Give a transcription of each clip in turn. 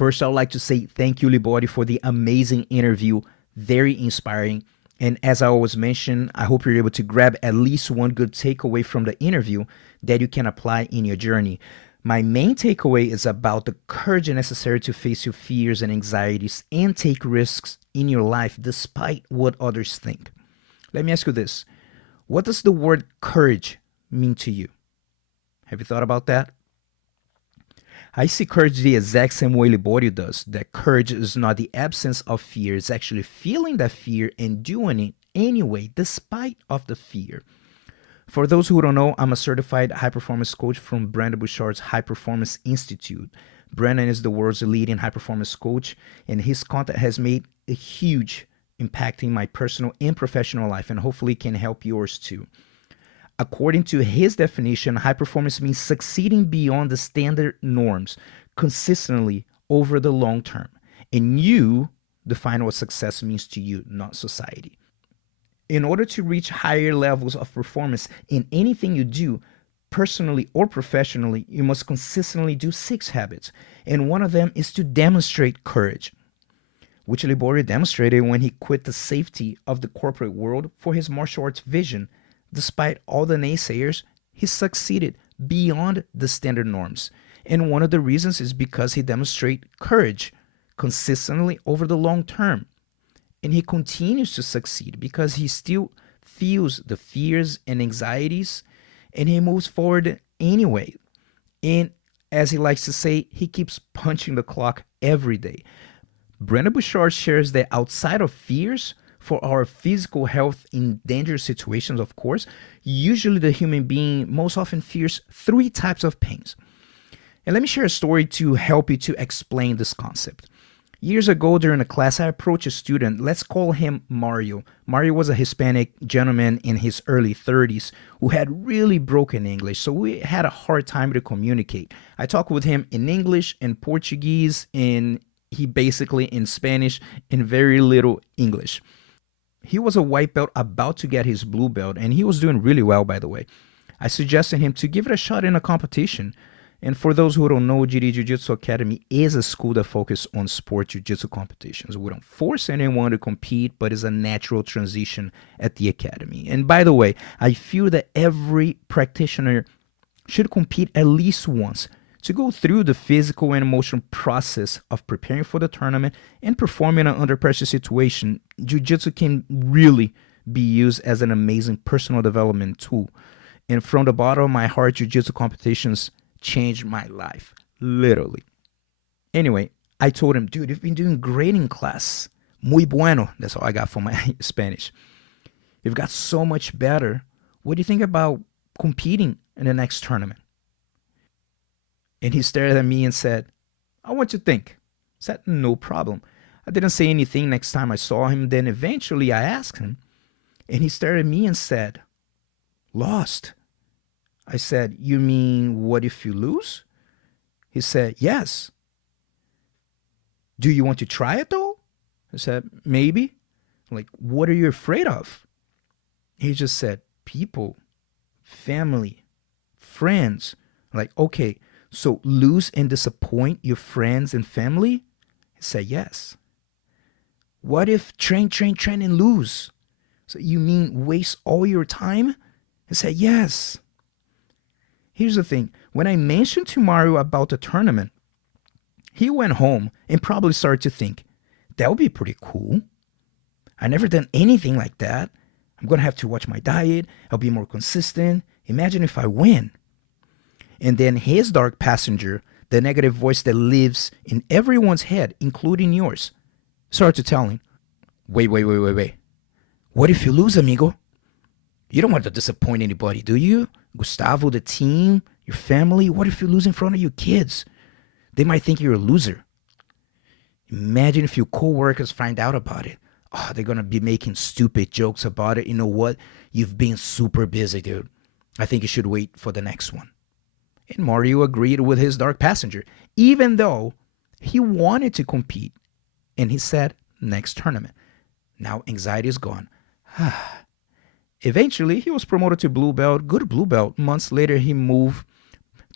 First, I would like to say thank you, Liborio, for the amazing interview. Very inspiring. And as I always mention, I hope you're able to grab at least one good takeaway from the interview that you can apply in your journey. My main takeaway is about the courage necessary to face your fears and anxieties and take risks in your life despite what others think. Let me ask you this. What does the word courage mean to you? Have you thought about that? I see courage the exact same way Liborio does. That courage is not the absence of fear. It's actually feeling that fear and doing it anyway, despite of the fear. For those who don't know, I'm a certified high-performance coach from Brandon Bouchard's High Performance Institute. Brandon is the world's leading high-performance coach, and his content has made a huge impact in my personal and professional life, and hopefully can help yours too. According to his definition, high performance means succeeding beyond the standard norms consistently over the long term. And you define what success means to you, not society. In order to reach higher levels of performance in anything you do, personally or professionally, you must consistently do 6 habits. And one of them is to demonstrate courage, which Liborio demonstrated when he quit the safety of the corporate world for his martial arts vision. Despite all the naysayers, he succeeded beyond the standard norms. And one of the reasons is because he demonstrated courage consistently over the long term. And he continues to succeed because he still feels the fears and anxieties, and he moves forward anyway. And as he likes to say, he keeps punching the clock every day. Brandon Bouchard shares that outside of fears, for our physical health in dangerous situations, of course, usually the human being most often fears 3 types of pains. And let me share a story to help you to explain this concept. Years ago during a class, I approached a student, let's call him Mario. Mario was a Hispanic gentleman in his early 30s who had really broken English, so we had a hard time to communicate. I talked with him in English and Portuguese, and he basically in Spanish and very little English. He was a white belt about to get his blue belt, and he was doing really well, by the way. I suggested him to give it a shot in a competition. And for those who don't know, GD Jiu-Jitsu Academy is a school that focuses on sport jiu-jitsu competitions. We don't force anyone to compete, but it's a natural transition at the academy. And by the way, I feel that every practitioner should compete at least once to go through the physical and emotional process of preparing for the tournament and performing in an under pressure situation. Jiu-Jitsu can really be used as an amazing personal development tool. And from the bottom of my heart, Jiu-Jitsu competitions changed my life, literally. Anyway, I told him, dude, you've been doing great in class. Muy bueno. That's all I got for my Spanish. You've got so much better. What do you think about competing in the next tournament? And he stared at me and said, I want to think. I said, no problem. I didn't say anything next time I saw him. Then eventually I asked him, and he stared at me and said, lost. I said, you mean what if you lose? He said, yes. Do you want to try it though? I said, maybe. Like, what are you afraid of? He just said, people, family, friends. Like, okay, so lose and disappoint your friends and family? He said, yes. What if train and lose? So you mean waste all your time? He said, yes. Here's the thing. When I mentioned to Mario about the tournament, he went home and probably started to think, that would be pretty cool. I never done anything like that. I'm going to have to watch my diet. I'll be more consistent. Imagine if I win. And then his dark passenger, the negative voice that lives in everyone's head, including yours, started to tell him, wait. What if you lose, amigo? You don't want to disappoint anybody, do you? Gustavo, the team, your family. What if you lose in front of your kids? They might think you're a loser. Imagine if your coworkers find out about it. Oh, they're going to be making stupid jokes about it. You know what? You've been super busy, dude. I think you should wait for the next one. And Mario agreed with his dark passenger, even though he wanted to compete. And he said, next tournament. Now anxiety is gone. Eventually, he was promoted to blue belt, good blue belt. Months later, he moved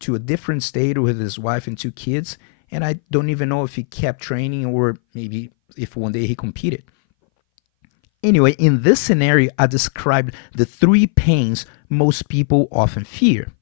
to a different state with his wife and 2 kids. And I don't even know if he kept training or maybe if one day he competed. Anyway, in this scenario, I described the 3 pains most people often fear.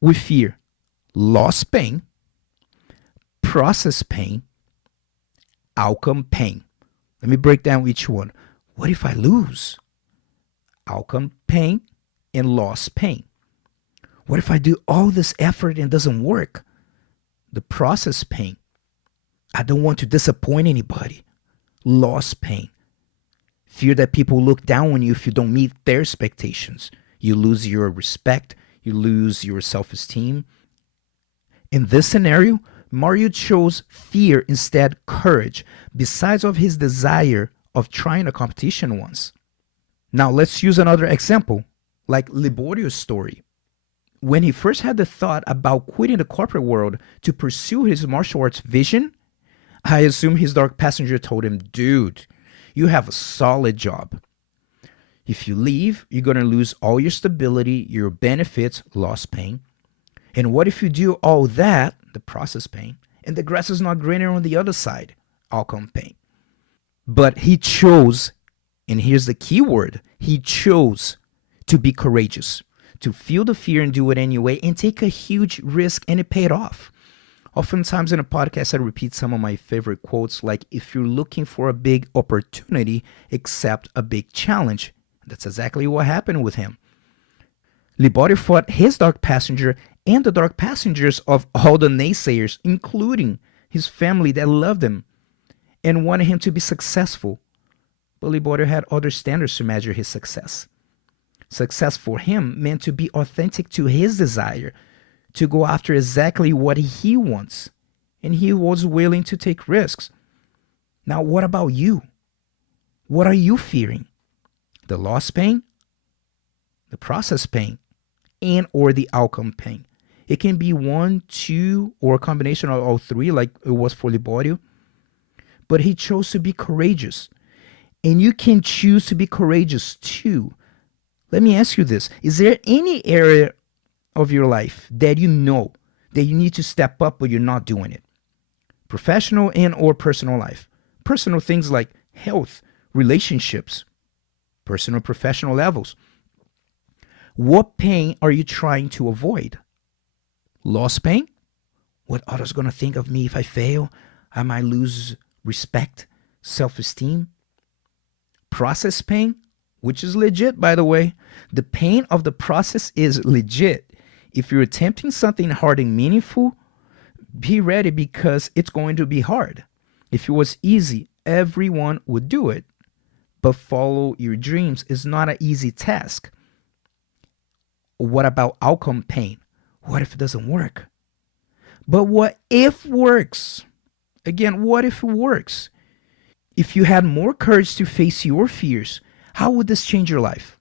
We fear loss pain, process pain, outcome pain. Let me break down each one. What if I lose? Outcome pain and loss pain. What if I do all this effort and it doesn't work? The process pain. I don't want to disappoint anybody. Loss pain. Fear that people look down on you if you don't meet their expectations. You lose your respect. You lose your self-esteem. In this scenario, Mario chose fear instead courage, besides of his desire of trying a competition once. Now let's use another example, like Liborio's story. When he first had the thought about quitting the corporate world to pursue his martial arts vision, I assume his dark passenger told him, dude, you have a solid job. If you leave, you're going to lose all your stability, your benefits, loss pain. And what if you do all that, the process pain, and the grass is not greener on the other side, outcome pain? But he chose, and here's the key word, he chose to be courageous, to feel the fear and do it anyway, and take a huge risk, and it paid off. Oftentimes in a podcast, I repeat some of my favorite quotes, like, if you're looking for a big opportunity, accept a big challenge. That's exactly what happened with him. Liborio fought his dark passenger and the dark passengers of all the naysayers, including his family that loved him and wanted him to be successful. But Liborio had other standards to measure his success. Success for him meant to be authentic to his desire, to go after exactly what he wants, and he was willing to take risks. Now, what about you? What are you fearing? The loss pain, the process pain, and or the outcome pain. It can be 1, 2, or a combination of all 3, like it was for Liborio. But he chose to be courageous. And you can choose to be courageous too. Let me ask you this. Is there any area of your life that you know that you need to step up but you're not doing it? Professional and or personal life. Personal things like health, relationships, personal professional levels. What pain are you trying to avoid? Loss pain? What others going to think of me if I fail? I might lose respect, self-esteem. Process pain, which is legit, by the way. The pain of the process is legit. If you're attempting something hard and meaningful, be ready because it's going to be hard. If it was easy, everyone would do it. But follow your dreams is not an easy task. What about outcome pain? What if it doesn't work? But what if works? Again, what if it works? If you had more courage to face your fears, how would this change your life?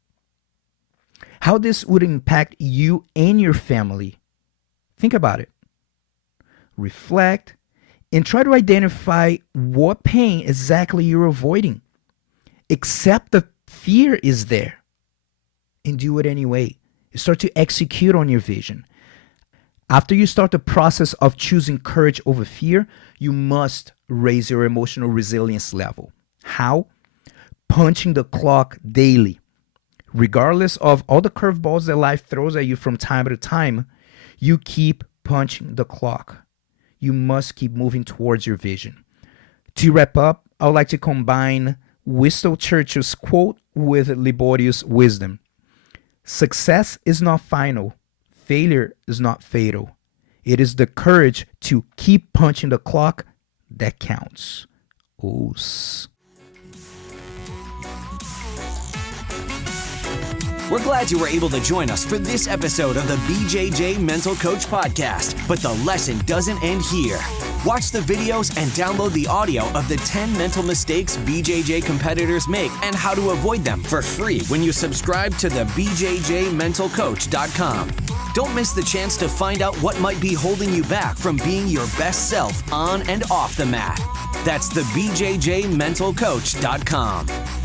How this would impact you and your family? Think about it. Reflect and try to identify what pain exactly you're avoiding. Accept the fear is there and do it anyway. You start to execute on your vision. After you start the process of choosing courage over fear, you must raise your emotional resilience level. How? Punching the clock daily. Regardless of all the curveballs that life throws at you from time to time, you keep punching the clock. You must keep moving towards your vision. To wrap up, I would like to combine Winston Churchill's quote with Liborio's wisdom. Success is not final. Failure is not fatal. It is the courage to keep punching the clock that counts. Os. We're glad you were able to join us for this episode of the BJJ Mental Coach Podcast, but the lesson doesn't end here. Watch the videos and download the audio of the 10 mental mistakes BJJ competitors make and how to avoid them for free when you subscribe to the BJJMentalCoach.com. Don't miss the chance to find out what might be holding you back from being your best self on and off the mat. That's the BJJMentalCoach.com.